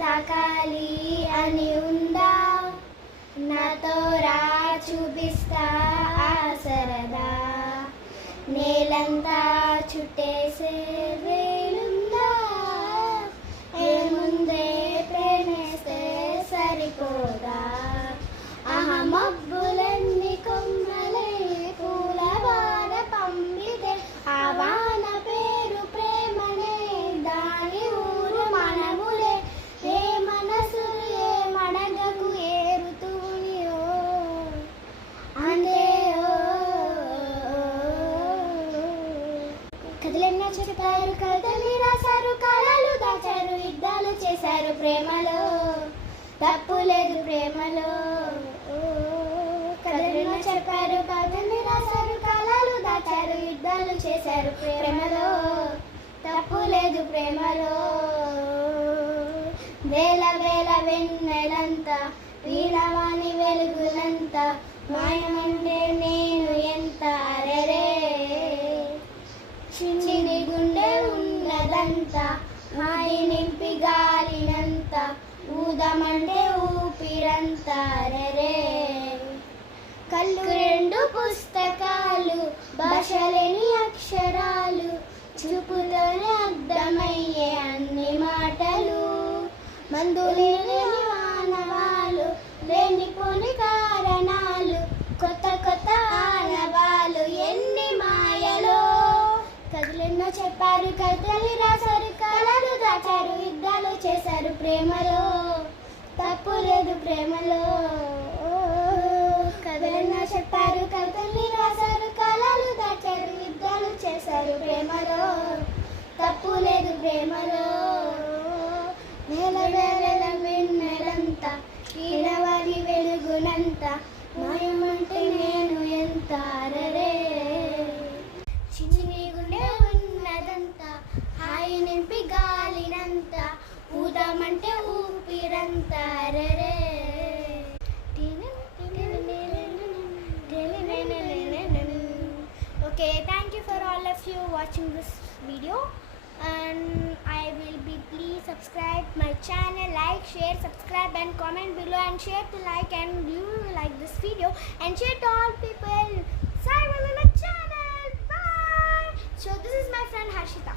తాకాలి అని ఉందా, నాతో రా చూపిస్తా ఆ సరదా, నేలంతా చుట్టేసే వేలుందా, ఏముందే ప్రేమిస్తే సరిపోదా, ఆహా మబ్బులన్నీ కొమ్మలే పూల వాన పంపితే ఆ వాన పేరు ప్రేమనే, దాని ఊరు మనములే, ఏ మనసులు ఏ మడగకు ఏరుతూనియో అందే. కథలెన్నో చెప్పారు, కథల్ని రాశారు, కళలు దాచారు, యుద్ధాలు చేశారు ప్రేమలో, తప్పు లేదు ప్రేమలో. కథలెన్నో చెప్పారు, కథల్ని రాశారు, కళలు దాచారు, యుద్ధాలు చేశారు ప్రేమలో, తప్పు లేదు ప్రేమలో. వేల వేల వెన్నెలంతా వీణవాణి వెలుగులంతా, మాయమంటే నేను ఎంత అరెరే, చిన్ని గుండె ఉన్నదంతా హాయి నింపి గాలినంత, ఊదమంటే ఊపిరంతా అరెరే. కళ్ళు రెండు పుస్తకాలు, భాషలేని అక్షరాలు, చూపులోనే అర్థమయ్యే అన్ని మాటలు, మందులేని మానవాలు, లేనిపోని కారణాలు, కొత్త కొత్త ఆనవాలు, ఎన్ని మాయలో. కథలెన్నో చెప్పారు, కథలు రాశారు, కళలు దాచారు, యుద్ధాలు చేశారు ప్రేమలో, తప్పు లేదు ప్రేమలో. కథలెన్నో చెప్పారు, కథల్ని రాశారు, కళలు దాచారు, యుద్ధాలు చేశారు ప్రేమలో, తప్పు లేదు ప్రేమలో. వేల వేల వెన్నెలంతా ఈడవారి వెలుగునంత, మాయమంటే నేను ఎంత అరెరే, చిన్ని గుండె ఉన్నదంతా హాయి నింపి గాలినంత, ఊదామంటే ఊపిరంతా అరెరే. Okay, thank you for all of you watching this video, and I will be please subscribe my channel, like, share, subscribe and comment below, and share to like, and you like this video and share to all people. Subscribe on my channel. Bye. So this is my friend Harshita.